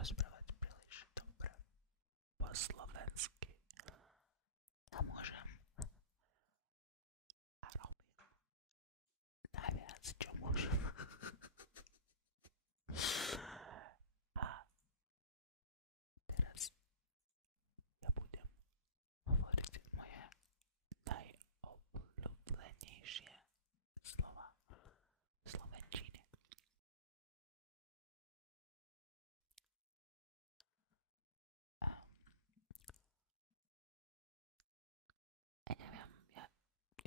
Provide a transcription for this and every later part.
rozprávať príliš dobre po slovensky. A môžem a robím najviac, čo môžem. A teraz ja budem hovoriť moje najobľúbenejšie slova v slovenčine. Ja neviem,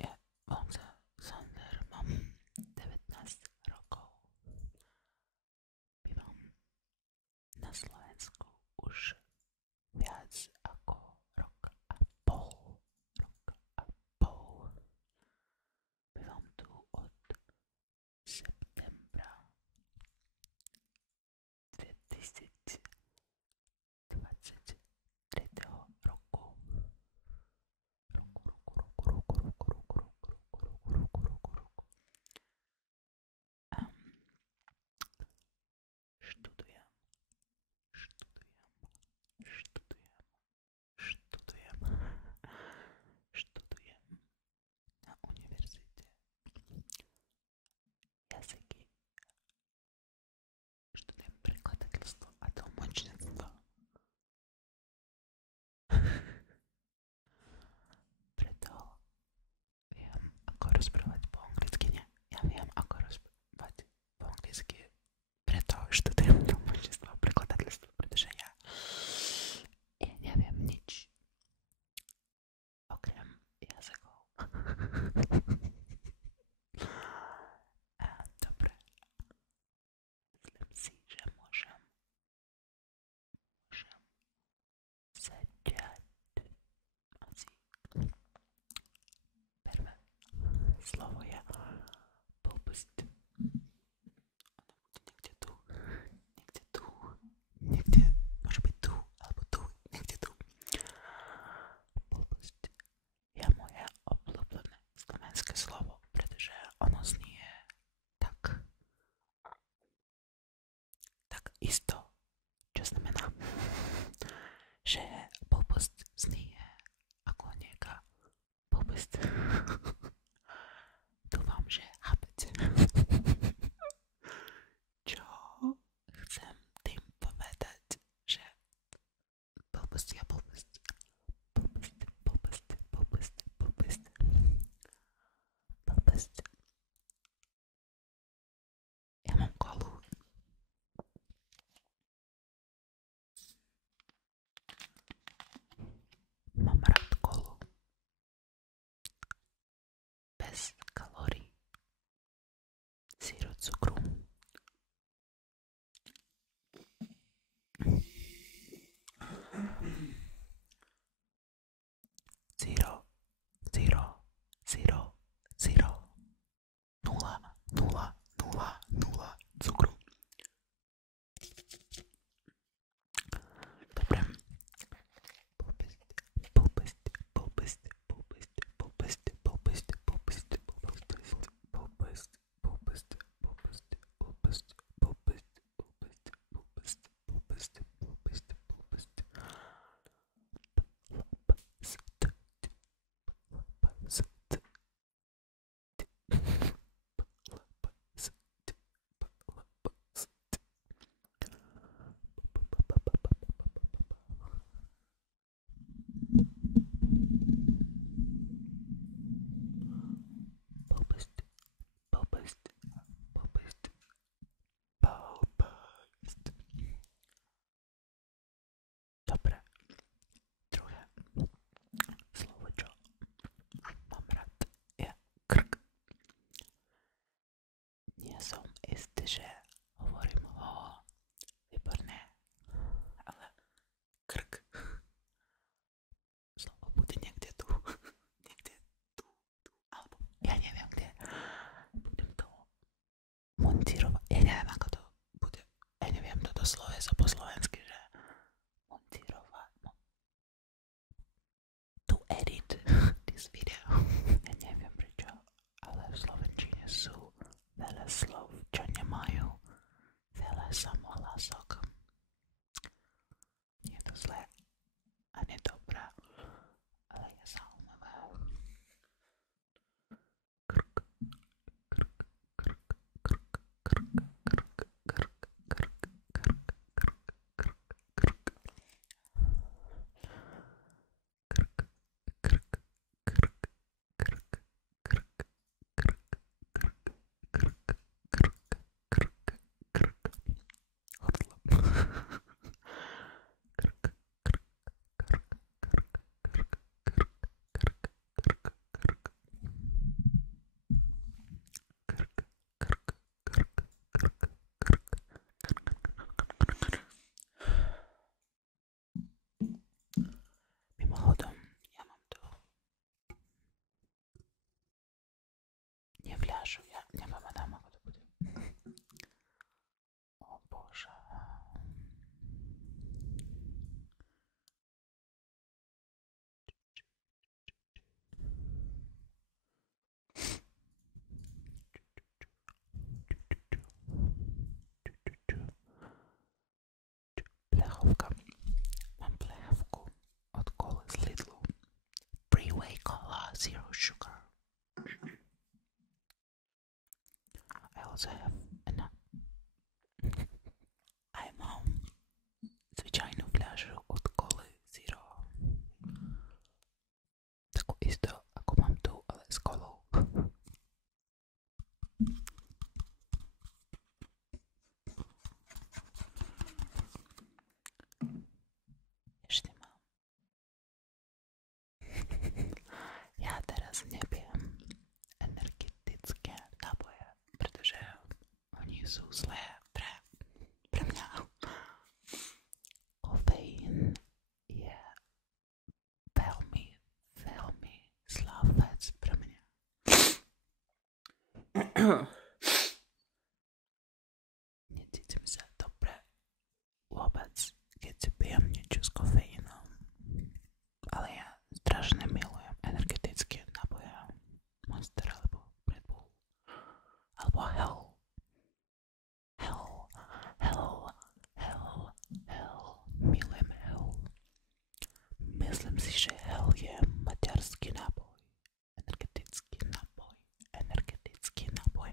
ja volám sa Sander, mám 19 rokov. Bývam na Slovensku už viac ako rok a pol. Bývam tu od septembra 2023 roku. Študujem na univerzite jazyky, študujem prekladateľstvo a tlmočníctvo. Preto viem, ako rozprávať po anglicky. Nie, ja viem, ako rozprávať po anglicky. Preto študujem tlmočníctvo a prekladateľstvo, pretože ja neviem nič okrem jazykov. Dobre. Myslím si, že môžem začať asi prvé slovo je blbosť. Ono bude niekde môže byť tu, alebo tu, niekde tu. Blbosť je moje obľúbené slovenské slovo, pretože ono znie tak isto, čo znamená, že blbosť znie ako nejaká blbosť. Dúfam, že chápete, čo chcem tým povedať, že blbosť je blbosť. Ja mám kolu. Mám rád kolu. Bez kalórií. Zero cukru. Zero. Nula cukru. Dobre. Dobre. Druhé slovo, čo mám rád, je krk. Nie som istý, že hovorím ho výborne, ale krk. Slovo bude niekde tu, alebo ja neviem kde. Budem to montírovať. Ja neviem, ako to bude. Ja neviem toto slovo je po slovensky, že montírovať. To edit this video. Ja neviem prečo, ale v slovenčine sú veľa slov, čo nemajú veľa samohlások. also have aj mám zvyčajnú fľašu od Coly Zero. Takú istú, ako mám tu, ale s kolou. Ešte mám. Ja teraz nepijem energetické nápoje, pretože oni sú zlé pre mňa. Kofeín je veľmi, veľmi zlá vec pre mňa. Necítim sa dobre vôbec, keď si pijem niečo s kofeínom. Ale ja strašne milujem energetické nápoje. Monster alebo Red Bull. Alebo Hell. Milujem Hell. Myslím si, že Hell je maďarský nápoj. Energetický nápoj.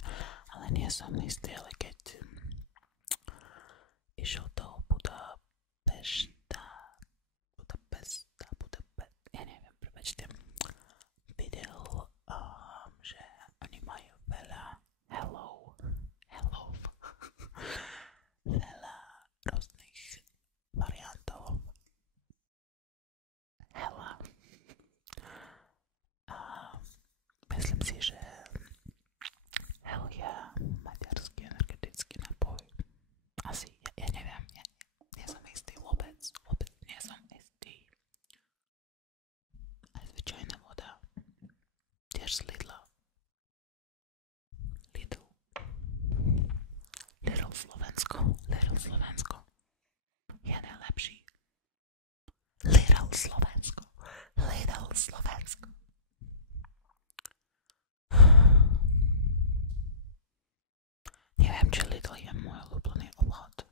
Ale nie som istý, ale keď išiel do Budapešta, ja neviem, prepáčte, videl, že oni majú veľa hello, veľa rôznych variantov hela. A myslím si, že hell je maďarský energetický nápoj. Asi, ja neviem, nie som istý vôbec nie som istý. Aj zvyčajná voda, tiež z Lidla. Lidl Slovensko je najlepší. Lidl Slovensko. Neviem, či Lidl je môj obľúbený obchod.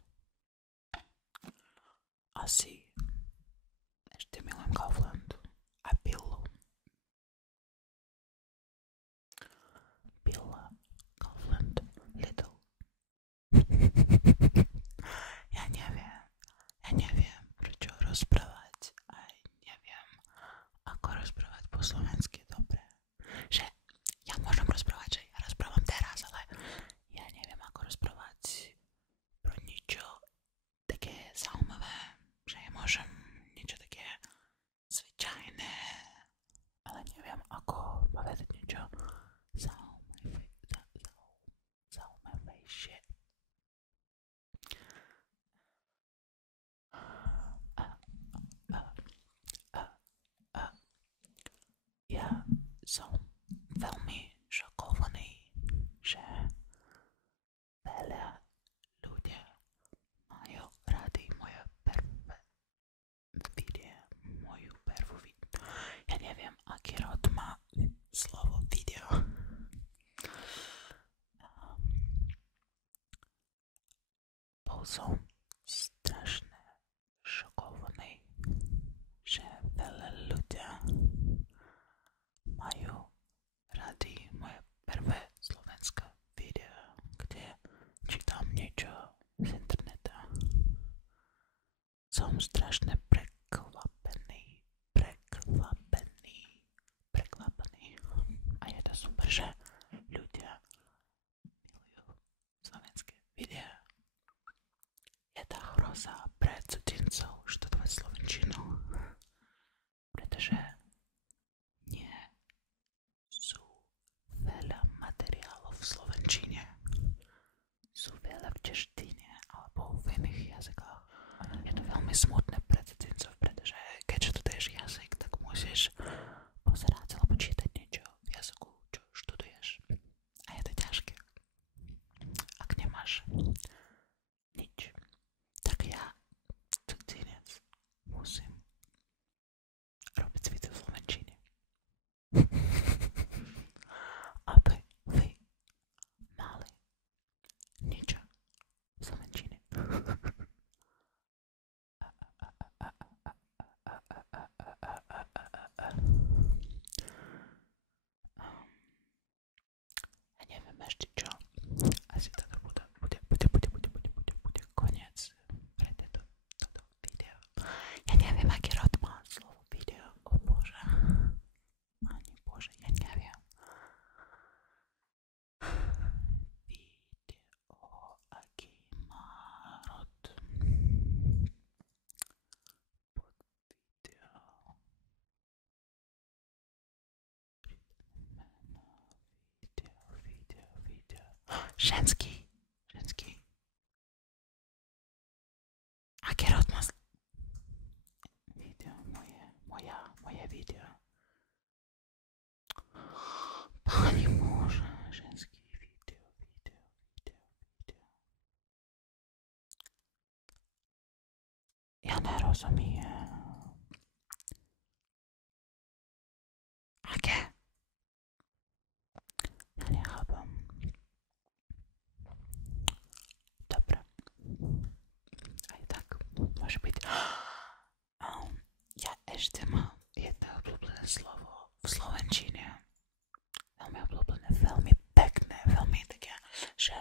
Asi ešte milujem Kaufland a Pillu. Pilla, Kaufland, Lidl. Ja neviem, prečo rozprávať a neviem, ako rozprávať po slovensky dobre. Že ja môžem rozprávať, že ja rozprávam teraz, ale ja neviem, ako rozprávať pro niečo také zaujímavé, že ja môžem niečo také zvyčajné, ale neviem, ako povedať niečo zaujímavejšie. Ja som veľmi šokovaný, že veľa ľudia majú rady moje prvú video. Ja neviem, aký rod má slovo video. Bol som strašne šokovaný, že veľa ľudia majú rady moje prvé slovenské video, kde čítam niečo z interneta. Som strašne prekvapený. A je to super, že ľudia milujú slovenské videá. Je to hroza pre cudzincov študovať slovenčinu, pretože nie sú veľa materiálov v slovenčine. Sú veľa v češtine alebo v iných jazykoch. Je to veľmi smutné pre cudzincov, pretože keď študuješ jazyk, tak musíš pozerať alebo čítať niečo v jazyku, čo študuješ. A je to ťažké. Ak nemáš nič, tak ja, cudzinec, musím robiť si video v slovenčine. Aby vy mali niečo v slovenčine. Ja neviem ešte čo. Asi Ženský. Ženský. Aký rod má video moje video. Pani Bože, ženský video. Ja nerozumiem. Aké? Ja nechápam. Dobre. Aj tak môže byť. Ja ešte mám jedno obľúbené slovo v slovenčine. Veľmi obľúbené, veľmi pekné, veľmi také, že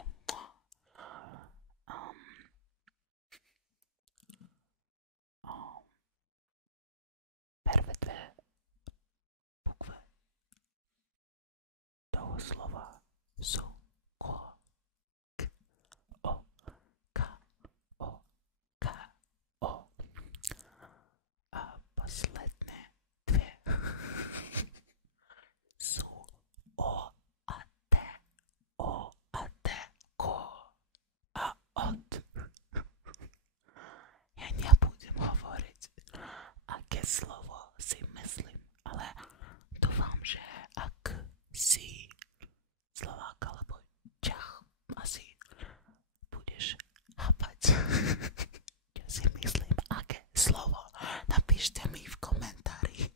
prvé dve bukve toho slova sú ko, k, o, k, o, k, o. A posledné dve sú o a t, ko a od. Ja nebudem hovoriť, aké slovo si myslím, ale dúfam, že ak si Slovák alebo Čech asi budeš chápať, čo si myslím, aké slovo. Napíšte mi v komentári,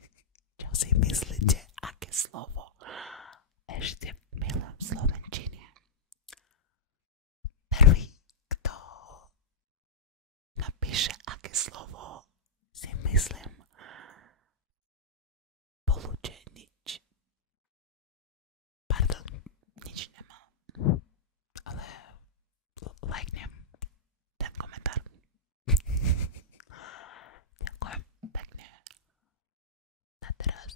čo si myslíte, aké slovo ešte milujem v slovenčine. Prvý, kto napíše, aké slovo si myslím, poluče nič. Pardon, nič nemá. Ale lajknem ten komentár. Ďakujem pekne. A teraz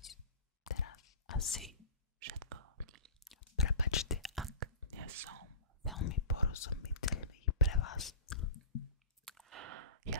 asi všetko. Prepačte, ak nie som veľmi porozumiteľný pre vás. Ja